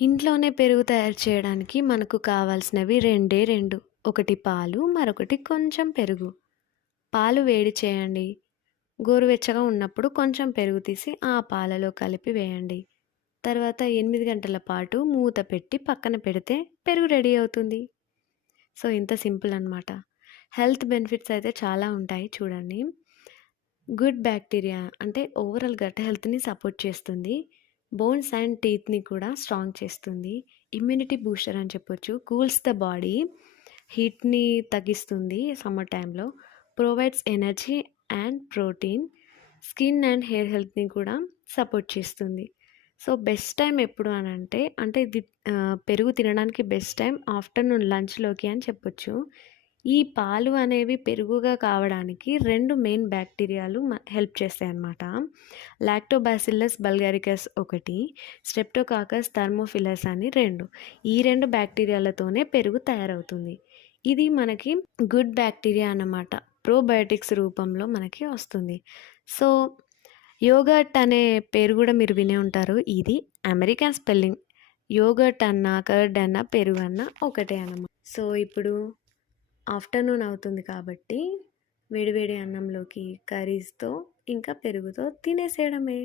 ఇంట్లోనే పెరుగు తయారు చేయడానికి మనకు కావాల్సినవి రెండే రెండు. ఒకటి పాలు మరొకటి కొంచెం పెరుగు. పాలు వేడి చేయండి. గోరువెచ్చగా ఉన్నప్పుడు కొంచెం పెరుగు తీసి ఆ పాలలో కలిపి వేయండి. తర్వాత ఎనిమిది గంటల పాటు మూత పెట్టి పక్కన పెడితే పెరుగు రెడీ అవుతుంది. సో ఇంత సింపుల్ అనమాట హెల్త్ బెనిఫిట్స్ అయితే చాలా ఉంటాయి చూడండి. గుడ్ బ్యాక్టీరియా అంటే ఓవరాల్ గట్ హెల్త్ని సపోర్ట్ చేస్తుంది. బోన్స్ అండ్ టీత్ని కూడా స్ట్రాంగ్ చేస్తుంది. ఇమ్యూనిటీ బూస్టర్ అని చెప్పొచ్చు. కూల్స్ ద బాడీ హీట్ని తగ్గిస్తుంది సమ్మర్ టైంలో. Provides energy and protein. Skin and hair హెల్త్ని కూడా సపోర్ట్ చేస్తుంది. సో బెస్ట్ టైం ఎప్పుడు అని అంటే అంటే ఇది పెరుగు తినడానికి బెస్ట్ టైం ఆఫ్టర్నూన్ లంచ్లోకి అని చెప్పొచ్చు. ఈ పాలు అనేవి పెరుగుగా కావడానికి రెండు మెయిన్ బ్యాక్టీరియాలు హెల్ప్ చేస్తాయి అన్నమాట లాక్టోబాసిల్లస్ బల్గారికస్ ఒకటి స్ట్రెప్టోకాకస్ థర్మోఫిలస్ అని రెండు. ఈ రెండు బ్యాక్టీరియాలతోనే పెరుగు తయారవుతుంది. ఇది మనకి గుడ్ బ్యాక్టీరియా అన్నమాట. ప్రోబయోటిక్స్ రూపంలో మనకి వస్తుంది. సో యోగర్ట్ అనే పేరు కూడా మీరు వినే ఉంటారు. ఇది అమెరికన్ స్పెల్లింగ్. యోగర్ట్ అన్న కర్డ్ అన్న పెరుగు అన్న ఒకటే అన్నమాట. సో ఇప్పుడు ఆఫ్టర్నూన్ అవుతుంది కాబట్టి వేడివేడి అన్నంలోకి కర్రీస్తో ఇంకా పెరుగుతో తినేసేయడమే.